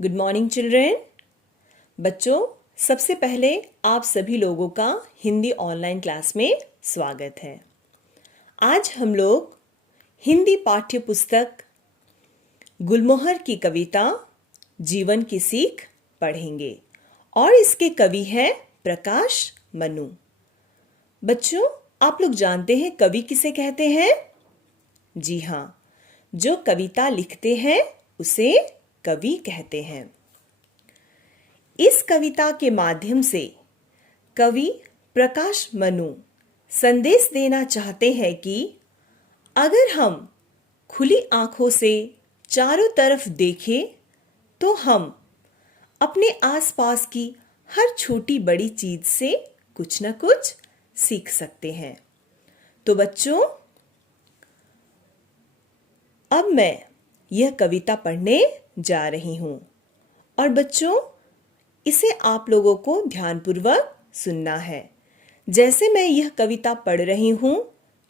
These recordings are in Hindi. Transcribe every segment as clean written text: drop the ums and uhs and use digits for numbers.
Good morning children. बच्चों, सबसे पहले आप सभी लोगों का हिंदी ऑनलाइन क्लास में स्वागत है। आज हम लोग हिंदी पाठ्य पुस्तक गुलमोहर की कविता जीवन की सीख पढ़ेंगे और इसके कवि हैं प्रकाश मनु। बच्चों, आप लोग जानते हैं कवि किसे कहते हैं? जी हाँ, जो कविता लिखते हैं उसे कवि कहते हैं। इस कविता के माध्यम से कवि प्रकाश मनु संदेश देना चाहते हैं कि अगर हम खुली आंखों से चारों तरफ देखें तो हम अपने आसपास की हर छोटी बड़ी चीज से कुछ न कुछ सीख सकते हैं। तो बच्चों, अब मैं यह कविता पढ़ने जा रही हूं और बच्चों, इसे आप लोगों को ध्यानपूर्वक सुनना है। जैसे मैं यह कविता पढ़ रही हूं,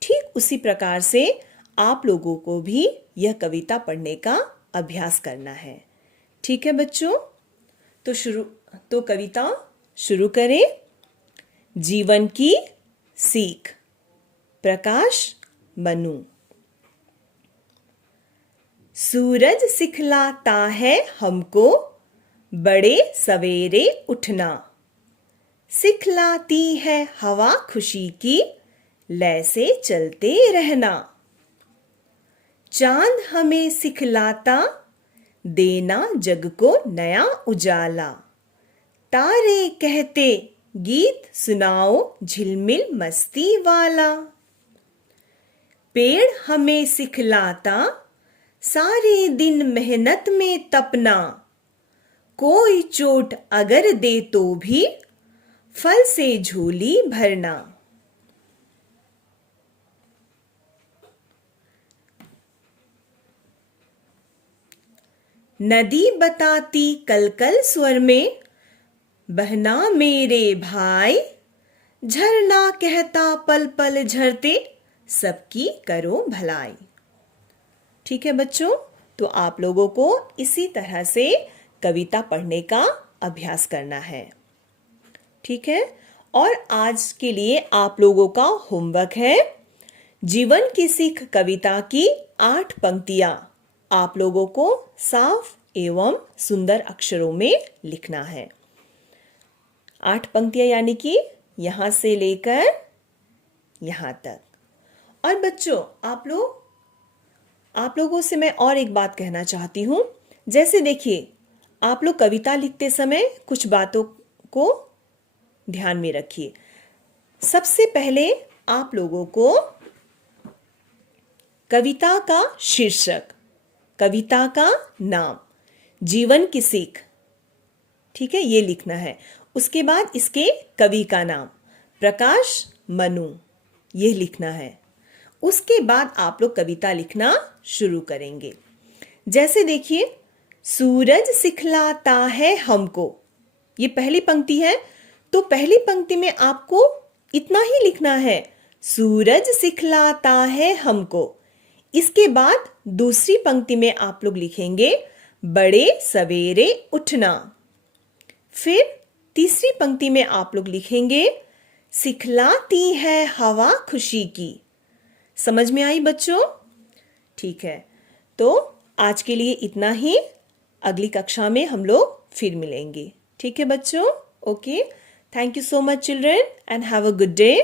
ठीक उसी प्रकार से आप लोगों को भी यह कविता पढ़ने का अभ्यास करना है। ठीक है बच्चों? तो कविता शुरू करें। जीवन की सीख, प्रकाश मनु। सूरज सिखलाता है हमको बड़े सवेरे उठना, सिखलाती है हवा खुशी की लय से चलते रहना। चांद हमें सिखलाता देना जग को नया उजाला, तारे कहते गीत सुनाओ झिलमिल मस्ती वाला। पेड़ हमें सिखलाता सारे दिन मेहनत में तपना, कोई चोट अगर दे तो भी फल से झोली भरना। नदी बताती कल कल स्वर में बहना मेरे भाई, झरना कहता पल पल झरते सबकी करो भलाई। ठीक है बच्चों, तो आप लोगों को इसी तरह से कविता पढ़ने का अभ्यास करना है। ठीक है? और आज के लिए आप लोगों का होमवर्क है जीवन की सीख कविता की 8 पंक्तियां आप लोगों को साफ एवं सुंदर अक्षरों में लिखना है। 8 पंक्तियां यानी कि यहां से लेकर यहां तक। और बच्चों, आप लोगों से मैं और एक बात कहना चाहती हूं। जैसे देखिए, आप लोग कविता लिखते समय कुछ बातों को ध्यान में रखिए। सबसे पहले आप लोगों को कविता का शीर्षक, कविता का नाम, जीवन की सीख, ठीक है, ये लिखना है। उसके बाद इसके कवि का नाम प्रकाश मनु, ये लिखना है। उसके बाद आप लोग कविता लिखना शुरू करेंगे। जैसे देखिए, सूरज सिखलाता है हमको, ये पहली पंक्ति है। तो पहली पंक्ति में आपको इतना ही लिखना है, सूरज सिखलाता है हमको। इसके बाद दूसरी पंक्ति में आप लोग लिखेंगे बड़े सवेरे उठना। फिर तीसरी पंक्ति में आप लोग लिखेंगे सिखलाती है हवा खुशी की। समझ में आई बच्चों? ठीक है, तो आज के लिए इतना ही। अगली कक्षा में हम लोग फिर मिलेंगे। ठीक है बच्चों? Okay, thank you so much children and have a good day.